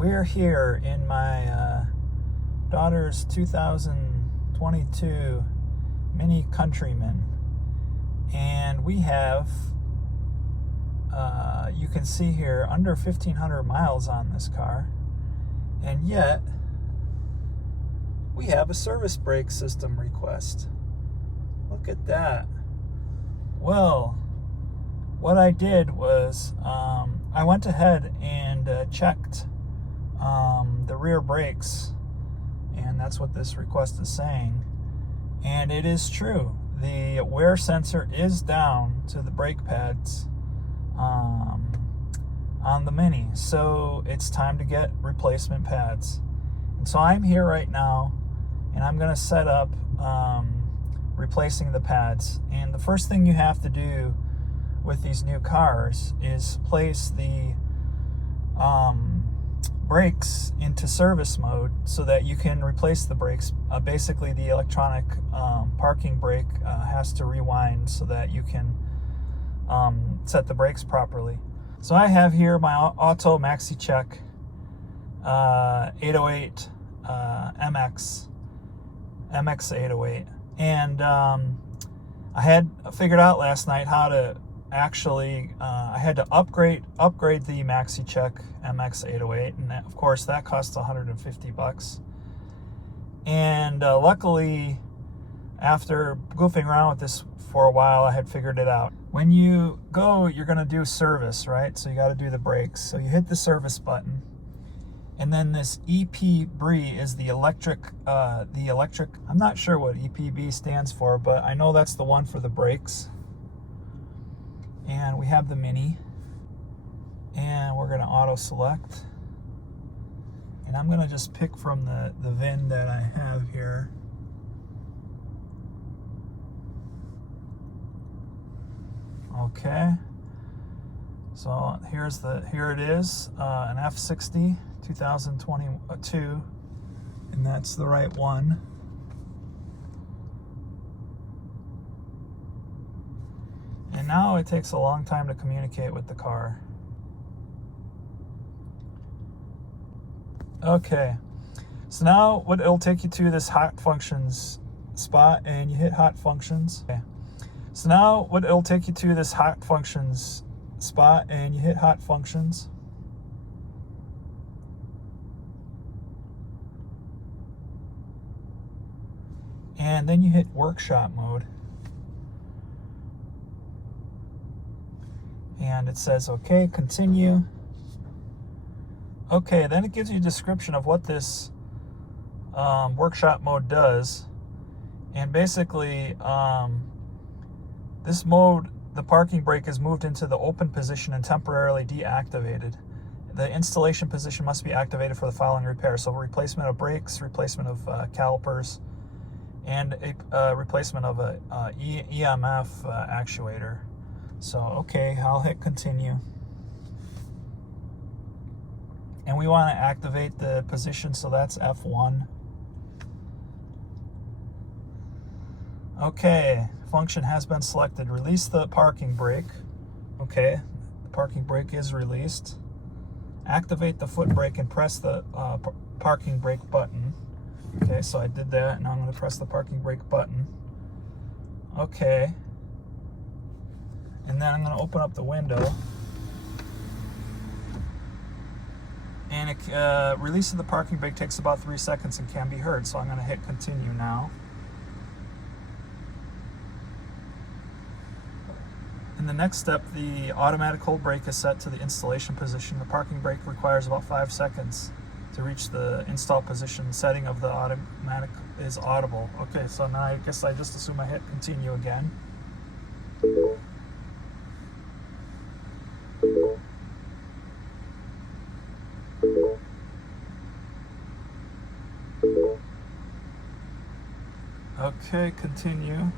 We're here in my daughter's 2022 Mini Countryman, and we have, you can see here, under 1,500 miles on this car, and yet we have a service brake system request. Look at that. Well, what I did was I went ahead and checked the rear brakes, and that's what this request is saying. And it is true. The wear sensor is down to the brake pads on the Mini, so it's time to get replacement pads. And so I'm here right now, and I'm going to set up replacing the pads. And the first thing you have to do with these new cars is place the brakes into service mode so that you can replace the brakes. Basically, the electronic parking brake has to rewind so that you can set the brakes properly. So I have here my Autel MaxiCheck MX808 MX808, and I had figured out last night how to actually I had to upgrade the MaxiCheck MX808, and that, of course, that costs $150. And luckily, after goofing around with this for a while, I had figured it out. When you go, you're going to do service, right? So you got to do the brakes. So you hit the service button, and then this EPB is the electric. I'm not sure what EPB stands for, but I know that's the one for the brakes. And we have the Mini, and we're going to auto select, and I'm going to just pick from the VIN that I have here. Okay, so here it is, an F60 2022, and that's the right one. And now it takes a long time to communicate with the car. Okay, so now it'll take you to this hot functions spot, and you hit hot functions. Okay. So now it'll take you to this hot functions spot, and you hit hot functions. And then you hit workshop mode. And it says, okay, continue. Okay, then it gives you a description of what this workshop mode does. And basically, this mode, the parking brake is moved into the open position and temporarily deactivated. The installation position must be activated for the following repairs. So replacement of brakes, replacement of calipers, and a replacement of a EMF actuator. So, okay, I'll hit continue. And we want to activate the position, so that's F1. Okay, function has been selected. Release the parking brake. Okay, the parking brake is released. Activate the foot brake and press the parking brake button. Okay, so I did that. Now I'm going to press the parking brake button. Okay. And then I'm going to open up the window. And release of the parking brake takes about 3 seconds and can be heard. So I'm going to hit continue now. In the next step, the automatic hold brake is set to the installation position. The parking brake requires about 5 seconds to reach the install position. Setting of the automatic is audible. Okay, so now I guess I just assume I hit continue again. Okay, continue.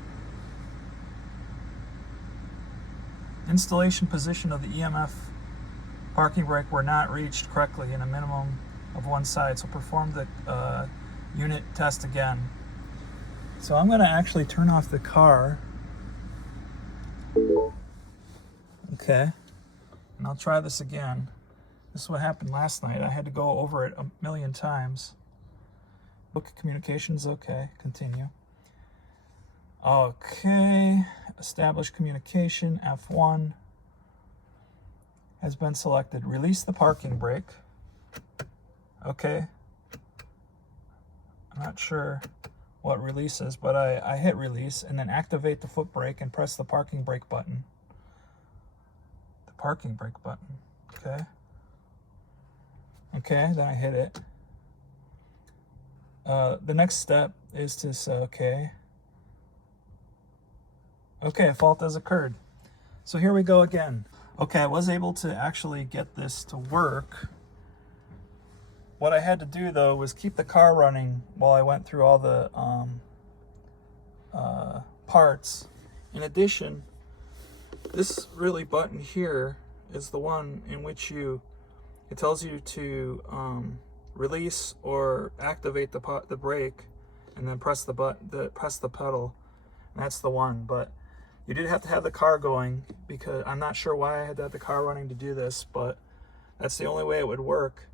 Installation position of the EMF parking brake were not reached correctly in a minimum of one side, so perform the unit test again. So I'm going to actually turn off the car. Okay, and I'll try this again. This is what happened last night. I had to go over it a million times. Book communications, okay, continue. Okay, establish communication, F1 has been selected. Release the parking brake. Okay. I'm not sure what release is, but I hit release and then activate the foot brake and press the parking brake button. The parking brake button, okay. Okay, then I hit it. The next step is to say, okay, a fault has occurred. So here we go again. Okay, I was able to actually get this to work. What I had to do though was keep the car running while I went through all the parts. In addition, this really button here is the one in which it tells you to release or activate the brake, and then press the pedal. And that's the one. But you did have to have the car going, because I'm not sure why I had to have the car running to do this, but that's the only way it would work.